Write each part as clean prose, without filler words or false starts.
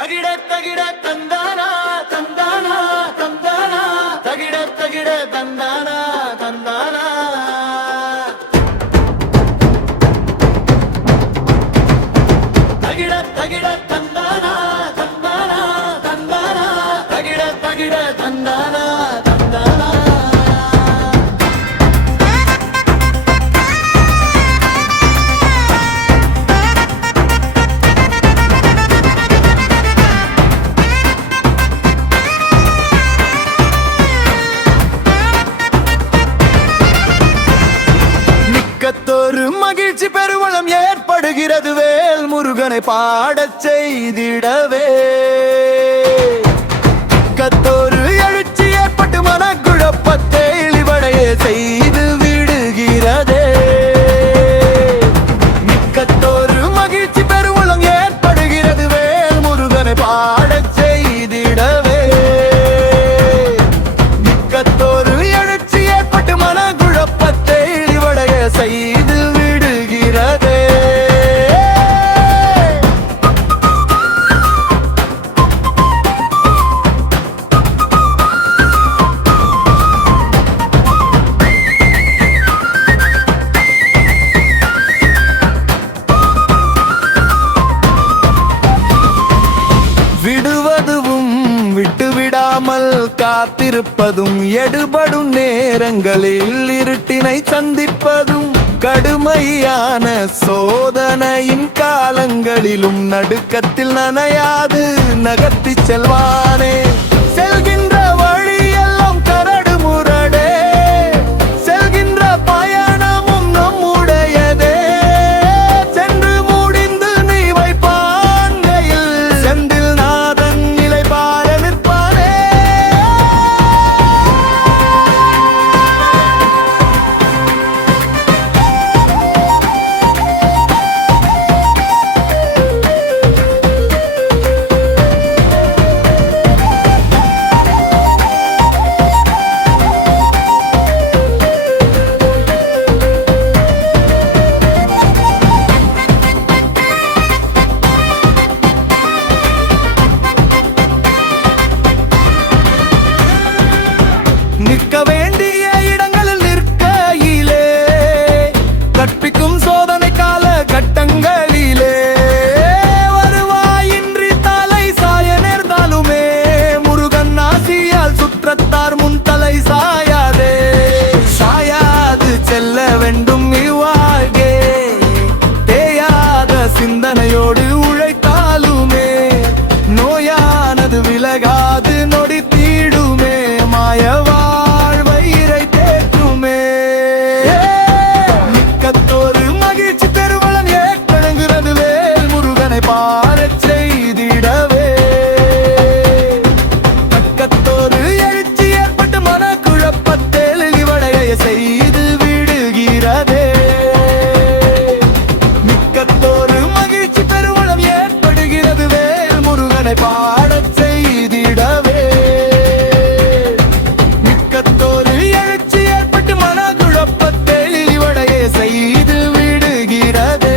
தகிட தகிட தந்தானா தந்தானா தந்தானா தகிட தகிட தந்தானா தந்தானா தகிட தகிட தந்தானா தந்தானா தந்தானா தகிட தகிட தந்தானா தந்தானா மிக்கத்தொரு மகிழ்ச்சி பெருவளம் ஏற்படுகிறது வேல் முருகனை பாடச் செய்திடவே. மிக்கத்தொரு எழுச்சி ஏற்பட்டு மனக்குழப்பத்தை இழிவடைய செய்து விடுகிறதே. மிக்கத்தொரு மகிழ்ச்சி பெருவளம் ஏற்படுகிறது வேல் முருகனை பாடச் செய்திடவே. மிக்கத்தொரு எழுச்சி ஏற்பட்டு மனக்குழப்பத்தை செய்து விடுகிறதே. விடுவதும் விட்டுவிடாமல் காத்திருப்பதும் எடுபடும் நேரங்களில் இருட்டினை சந்திப்பதும் கடுமையான சோதனையின் காலங்களிலும் நடுக்கத்தில் நனையாது நகர்த்தி செல்வானே. செல்கின்ற வழியெல்லாம் கரடு முரடே, செல்கின்ற பயணமும் நம்முடையதே. சென்று முடிந்து நீ வைப்பான்கையில் செந்தில் நாதன் நிலை பார நிற்பானே. நிற்க வேண்டிய இடங்களில் நிற்கையிலே, கற்பிக்கும் சோதனை கால கட்டங்களிலே வருவாயின்றி தலை சாய நேர்ந்தாலுமே முருகன் ஆசியால் சுற்றத்தார் முன் தலை சாயாதே. சாயாது செல்ல வேண்டும் இவ்வாழ்கே, தேயாத சிந்தனையோடு உழைத்தாலுமே நோயானது விலகாது நொடி தீடுமே. மாயவா பாடச் செய்திடவே. பக்கத்தோரு எழுச்சி ஏற்பட்டு மனக்குழப்பத்தில் இழிவடைய செய்து விடுகிறதே. மிக்கத்தோரு மகிழ்ச்சி பெருவளம் ஏற்படுகிறது வேல் முருகனை பாடச் செய்திடவே. மிக்கத்தோரு எழுச்சி ஏற்பட்டு மனக்குழப்பத்தில் இழிவடைய செய்து விடுகிறதே.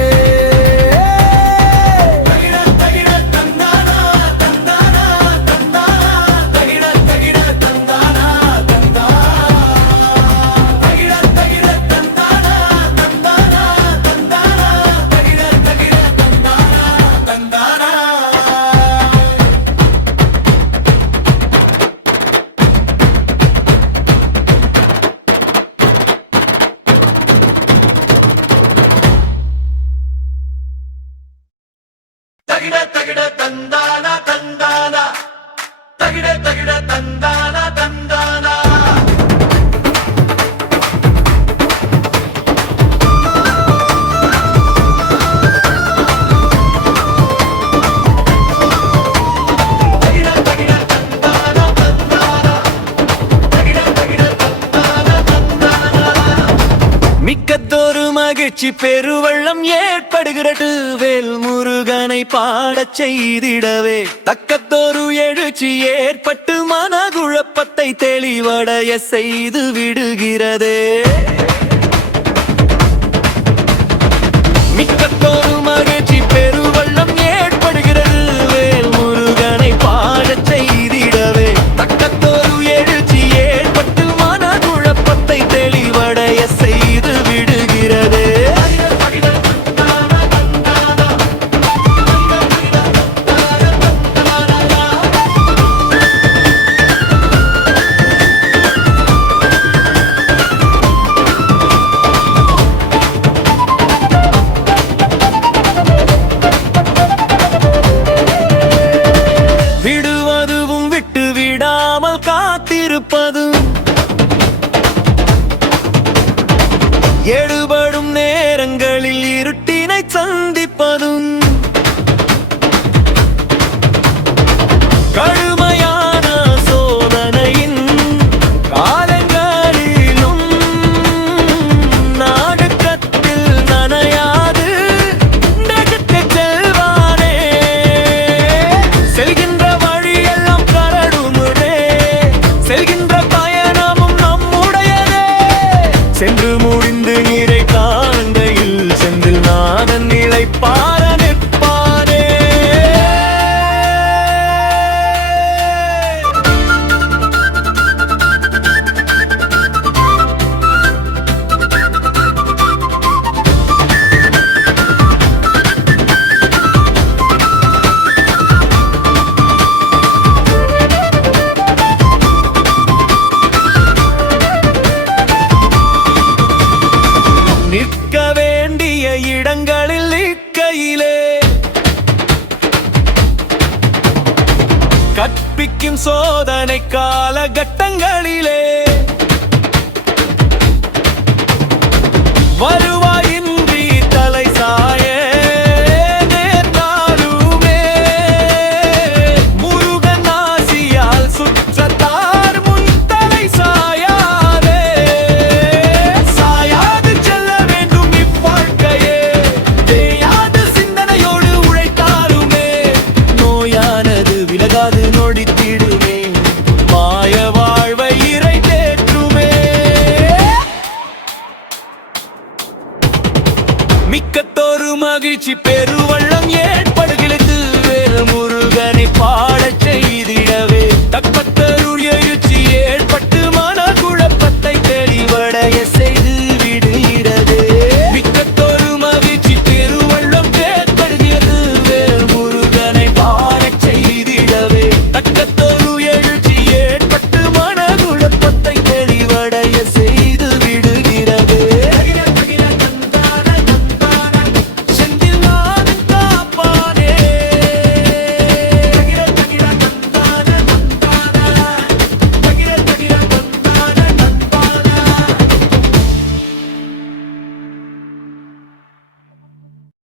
தகிட தகிட தந்தானா தந்தானா தகிட தகிட தந்தானா தந்தானா. மிக்கத்தொரு மகிழ்ச்சி பெருவள்ளம் ஏற்படுகிறது வேல் முருகனை பாடச் செய்திடவே. தக்கத்தொரு எழுச்சி ஏற்பட்டு மனக்குழப்பத்தை தெளிவடைய செய்து விடுகிறதே. மிக்கத்தொரு மகிழ்ச்சி பெருவள்ளம் ஏற்படுகிறது வேல் முருகன் காத்திருப்பதும் எடுபடும் நேரங்களில் இருட்டினை சந்திப்பதும் கடுமையான சோதனையின் காலங்களிலும் நாடகத்தில் நனையாது நெடுக்கச் செல்வானே. செல்கின்ற வழியெல்லாம் கரடுமுரே, செல்கின்ற பயணமும் நம்முடையதே. சென்று முடிந்து நீரை காண்கையில் செந்தில் நாதன் நிலைப்பார நிற்பானே. நிற்க வேண்டிய இடங்களில் நிற்கையிலே கற்பிக்கும் சோதனை காலகட்டங்களிலே வருவார்